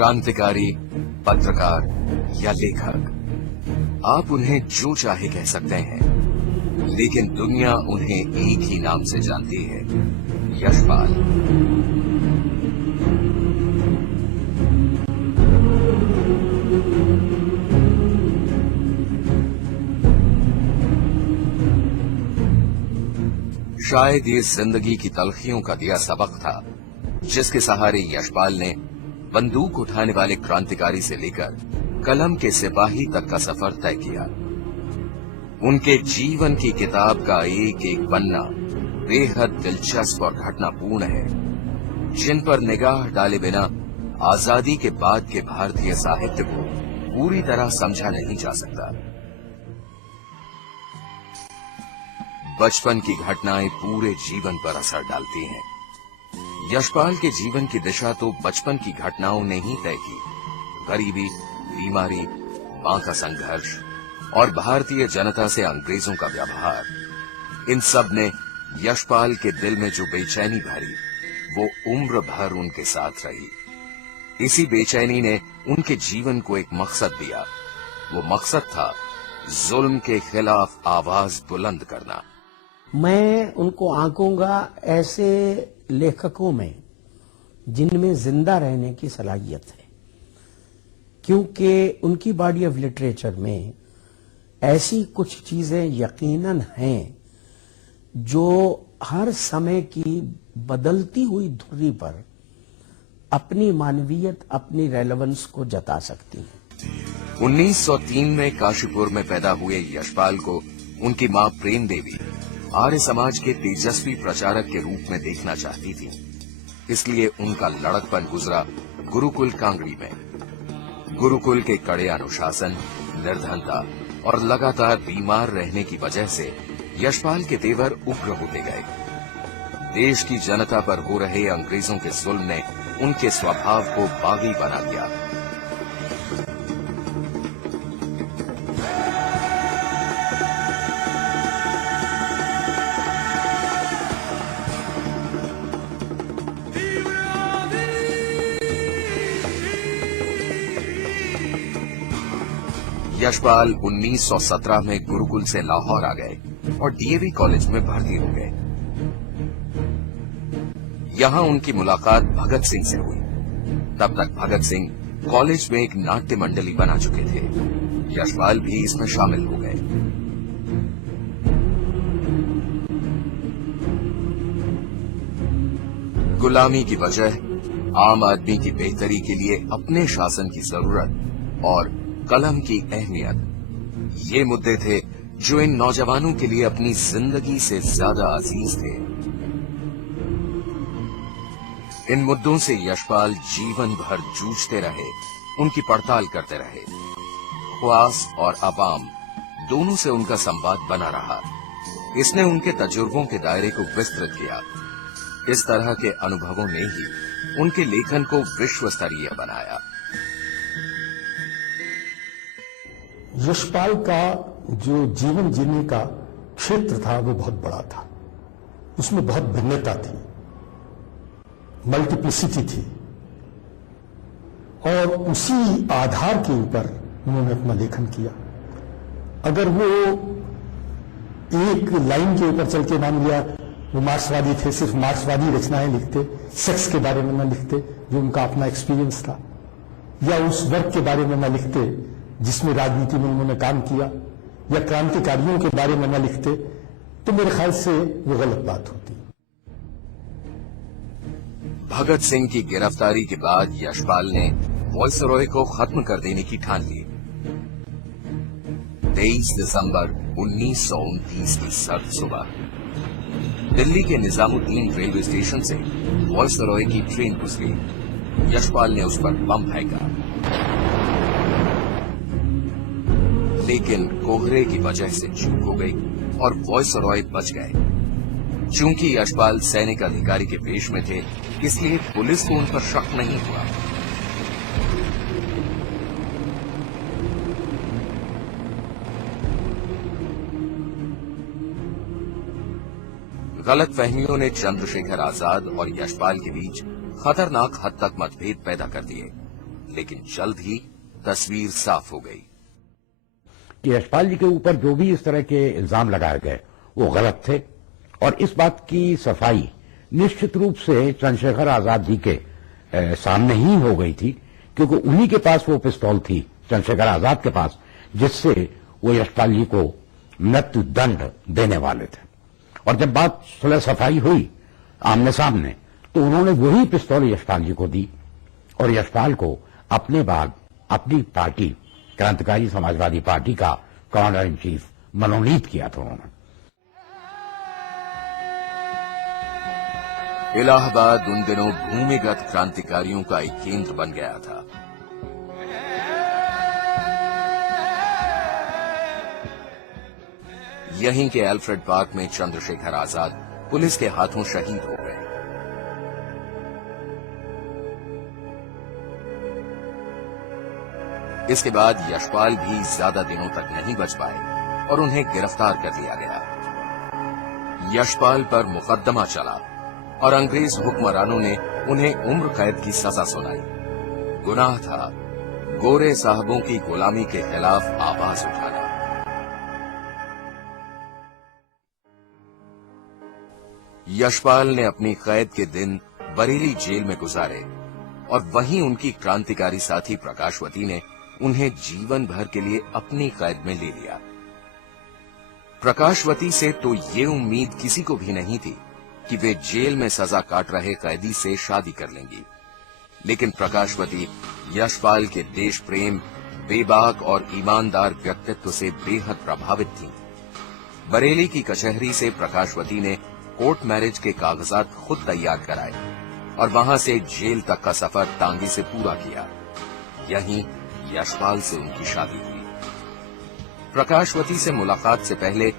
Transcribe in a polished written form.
क्रांतिकारी, पत्रकार या लेखक, आप उन्हें जो चाहे कह सकते हैं, लेकिन दुनिया उन्हें एक ही नाम से जानती है, यशपाल। शायद ये जिंदगी की तलखियों का दिया सबक था, जिसके सहारे यशपाल ने बंदूक उठाने वाले क्रांतिकारी से लेकर कलम के सिपाही तक का सफर तय किया। उनके जीवन की किताब का एक एक पन्ना बेहद दिलचस्प और घटनापूर्ण है, जिन पर निगाह डाले बिना आजादी के बाद के भारतीय साहित्य को पूरी तरह समझा नहीं जा सकता। बचपन की घटनाएं पूरे जीवन पर असर डालती हैं। यशपाल के जीवन की दिशा तो बचपन की घटनाओं ने ही तय की। गरीबी, बीमारी, मां का संघर्ष और भारतीय जनता से अंग्रेजों का व्यवहार, इन सब ने यशपाल के दिल में जो बेचैनी भरी, वो उम्र भर उनके साथ रही। इसी बेचैनी ने उनके जीवन को एक मकसद दिया। वो मकसद था जुल्म के खिलाफ आवाज बुलंद करना। मैं उनको आंकूंगा ऐसे लेखकों में जिनमें जिंदा रहने की सलाहियत है, क्योंकि उनकी बॉडी ऑफ लिटरेचर में ऐसी कुछ चीजें यकीनन हैं जो हर समय की बदलती हुई धुरी पर अपनी मानवीयत, अपनी रेलेवेंस को जता सकती हैं। 1903 में काशीपुर में पैदा हुए यशपाल को उनकी मां प्रेम देवी आर्य समाज के तेजस्वी प्रचारक के रूप में देखना चाहती थी। इसलिए उनका लड़कपन गुजरा गुरुकुल कांगड़ी में। गुरुकुल के कड़े अनुशासन, निर्धनता और लगातार बीमार रहने की वजह से यशपाल के तेवर उग्र होते गए। देश की जनता पर हो रहे अंग्रेजों के जुल्म ने उनके स्वभाव को बागी बना दिया। यशपाल 1917 में गुरुकुल से लाहौर आ गए और डीएवी कॉलेज में भर्ती हो गए। यहां उनकी मुलाकात भगत सिंह से हुई। तब तक भगत सिंह कॉलेज में एक नाट्य मंडली बना चुके थे। यशपाल भी इसमें शामिल हो गए। गुलामी की वजह, आम आदमी की बेहतरी के लिए अपने शासन की जरूरत और कलम की अहमियत, ये मुद्दे थे जो इन नौजवानों के लिए अपनी जिंदगी से ज्यादा अजीज थे। इन मुद्दों से यशपाल जीवन भर जूझते रहे, उनकी पड़ताल करते रहे। ख्वास और अवाम दोनों से उनका संवाद बना रहा। इसने उनके तजुर्बों के दायरे को विस्तृत किया। इस तरह के अनुभवों ने ही उनके लेखन को विश्व स्तरीय बनाया। यशपाल का जो जीवन जीने का क्षेत्र था वो बहुत बड़ा था। उसमें बहुत भिन्नता थी, मल्टीप्लिसिटी थी, और उसी आधार के ऊपर उन्होंने अपना लेखन किया। अगर वो एक लाइन के ऊपर चल के मान लिया वो मार्क्सवादी थे, सिर्फ मार्क्सवादी रचनाएं लिखते, सेक्स के बारे में न लिखते जो उनका अपना एक्सपीरियंस था, या उस वर्ग के बारे में न लिखते जिसमें राजनीति में उन्होंने काम किया, या क्रांतिकारियों के बारे में न लिखते, तो मेरे ख्याल से वो गलत बात होती। भगत सिंह की गिरफ्तारी के बाद यशपाल ने वॉइसरॉय को खत्म कर देने की ठान ली। 23 दिसंबर 1929 की सर्द सुबह दिल्ली के निजामुद्दीन रेलवे स्टेशन से वॉइसरॉय की ट्रेन गुजरी। यशपाल ने उस पर बम फेंका, लेकिन कोहरे की वजह से चूक हो गई और वॉइसरॉय बच गए। चूंकि यशपाल सैनिक अधिकारी के वेश में थे, इसलिए पुलिस को उन पर शक नहीं हुआ। गलत फहमियों ने चंद्रशेखर आजाद और यशपाल के बीच खतरनाक हद तक मतभेद पैदा कर दिए। लेकिन जल्द ही तस्वीर साफ हो गई कि यशपाल जी के ऊपर जो भी इस तरह के इल्जाम लगाए गए वो गलत थे और इस बात की सफाई निश्चित रूप से चंद्रशेखर आजाद जी के सामने ही हो गई थी, क्योंकि उन्हीं के पास वो पिस्तौल थी, चंद्रशेखर आजाद के पास, जिससे वो यशपाल जी को मृत्यु दंड देने वाले थे। और जब बात सुलह सफाई हुई आमने सामने, तो उन्होंने वही पिस्तौल यशपाल जी को दी और यशपाल को अपने बाद अपनी पार्टी क्रांतिकारी समाजवादी पार्टी का कमांडर इन चीफ मनोनीत किया था उन्होंने। इलाहाबाद उन दिनों भूमिगत क्रांतिकारियों का एक केंद्र बन गया था। यहीं के अल्फ्रेड पार्क में चंद्रशेखर आजाद पुलिस के हाथों शहीद हो गए। इसके बाद यशपाल भी ज्यादा दिनों तक नहीं बच पाए और उन्हें गिरफ्तार कर लिया गया। यशपाल पर मुकदमा चला और अंग्रेज हुक्मरानों ने उन्हें उम्र कैद की सजा सुनाई। गुनाह था गोरे साहबों की गुलामी के खिलाफ आवाज उठाना। यशपाल ने अपनी कैद के दिन बरेली जेल में गुजारे और वहीं उनकी क्रांतिकारी साथी प्रकाशवती ने उन्हें जीवन भर के लिए अपनी कैद में ले लिया। प्रकाशवती से तो ये उम्मीद किसी को भी नहीं थी कि वे जेल में सजा काट रहे कैदी से शादी कर लेंगी, लेकिन प्रकाशवती यशपाल के देश प्रेम, बेबाक और ईमानदार व्यक्तित्व से बेहद प्रभावित थीं। बरेली की कचहरी से प्रकाशवती ने कोर्ट मैरिज के कागजात खुद तैयार कराए और वहां से जेल तक का सफर टांगी से पूरा किया। यहीं यशपाल से उनकी शादी हुई। प्रकाशवती से मुलाकात से पहले